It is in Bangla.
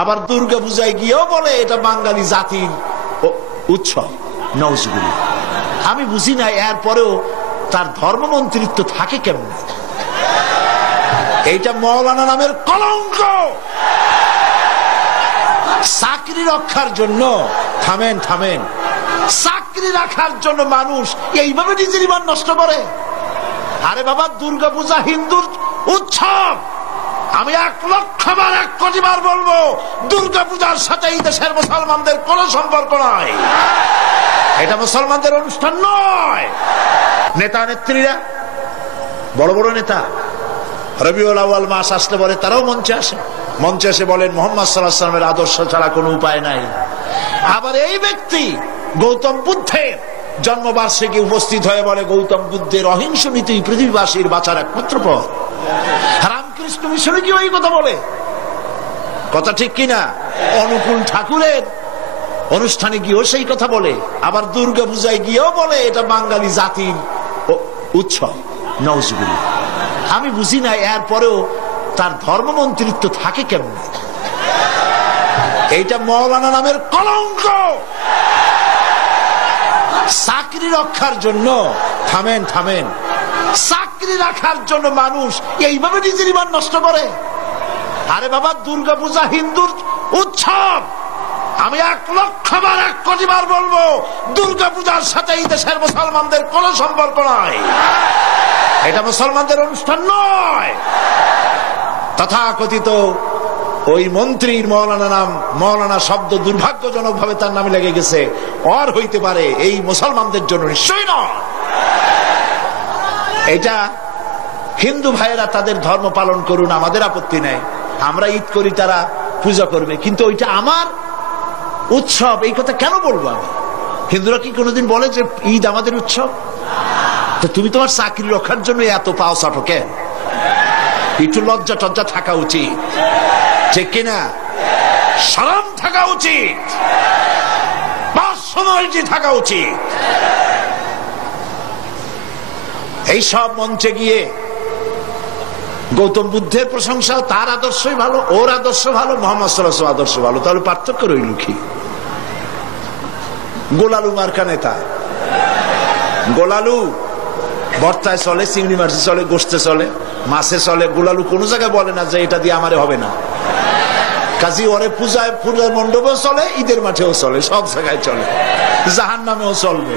আবার দুর্গা পূজায় গিয়েও বলে এটা বাঙালি জাতির উৎসব। নওজুবিল্লাহ। আমি বুঝি না এরপরেও তার ধর্মমন্ত্রিত্ব থাকে কেমন। এইটা মৌলানা নামের কলঙ্ক। চাকরি রক্ষার জন্য থামেন থামেন, চাকরি রাখার জন্য মানুষ এইভাবে নিজের ইমান নষ্ট করে। আরে বাবা, দুর্গা পূজা হিন্দুর উৎসব। আমি 1,00,000 বার 1 কোটি বার বলবো, দুর্গা পূজার সাথে এই দেশের মুসলমানদের কোনো সম্পর্ক নাই। এটা মুসলমানদের অনুষ্ঠান নয়। নেতা নেত্রীরা, বড় বড় নেতা রবিউল আউয়াল মাস আসলে বলে তারাও মঞ্চে আসে, মঞ্চে এসে বলেন মুহাম্মদ সাল্লাল্লাহু আলাইহি ওয়াসাল্লামের আদর্শ ছাড়া কোনো উপায় নাই। আবার এই ব্যক্তি গৌতম বুদ্ধের জন্মবার্ষিকী উপস্থিত হয়ে বলে গৌতম বুদ্ধের অহিংস নীতি পৃথিবীবাসীর বাঁচার একমাত্র পথ। রামকৃষ্ণ মিশনে কি ওই কথা বলে? কথা ঠিক কিনা? অনুকূল ঠাকুরের অনুষ্ঠানে গিয়েও সেই কথা বলে। আবার দুর্গা পূজায় গিয়েও বলে এটা বাঙালি জাতির উৎসব। নওজুবিল্লাহ। আমি বুঝি না এরপরেও তার ধর্মমন্ত্রিত্ব থাকে কেমন। এইটা মৌলানা নামের কলঙ্ক। চাকরি রক্ষার জন্য থামেন থামেন, চাকরি রাখার জন্য মানুষ এইভাবে নিজের ইমান নষ্ট করে। আরে বাবা, দুর্গা পূজা হিন্দুর উৎসব। আমি 1,00,000 বার 1 কোটি বার বলবো, দুর্গা পূজার সাথে এই দেশের মুসলমানদের কোনো সম্পর্ক নাই। এটা মুসলমানদের অনুষ্ঠান নয়। তথাকথিত ওই মন্ত্রীর মৌলানা নাম, মৌলানা শব্দ দুর্ভাগ্যজনক ভাবে তার নামে লেগে গেছে। আর হইতে পারে এই মুসলমানদের জন্য নিশ্চয়ই নয়। এটা হিন্দু ভাইয়েরা তাদের ধর্ম পালন করুন, আমাদের আপত্তি নেই। আমরা ঈদ করি, তারা পূজা করবে, কিন্তু ওইটা আমার উৎসব। এই কথা কেন বলবো আমি? হিন্দুরা কি কোনোদিন বলে যে ঈদ আমাদের উৎসব? তো তুমি তোমার চাকরি রক্ষার জন্য এত পাও চাটো কেন? একটু লজ্জা টজ্জা থাকা উচিত, ঠিক কিনা? শরম থাকা উচিত, পার্সোনালিটি থাকা উচিত। এই সব মঞ্চে গিয়ে গৌতম বুদ্ধের প্রশংসা, তার আদর্শই ভালো, ওর আদর্শ ভালো, মুহাম্মদ সাল্লাল্লাহু আলাইহি ওয়াসাল্লাম আদর্শ ভালো। তাহলে পার্থক্য রইল কি? গোলালু মার্কা নেতা, গোলালু ভর্তায় চলে, চিংড়ি মাছে চলে, গোস্তে চলে, মাছে চলে। গোলালু কোন জায়গায় বলে না যে এটা দিয়ে আমারে হবে না। কাজী ওরে পূজায় মণ্ডপেও চলে, ঈদের মাঠেও চলে, সব জায়গায় চলে, জাহান্নামেও চলবে।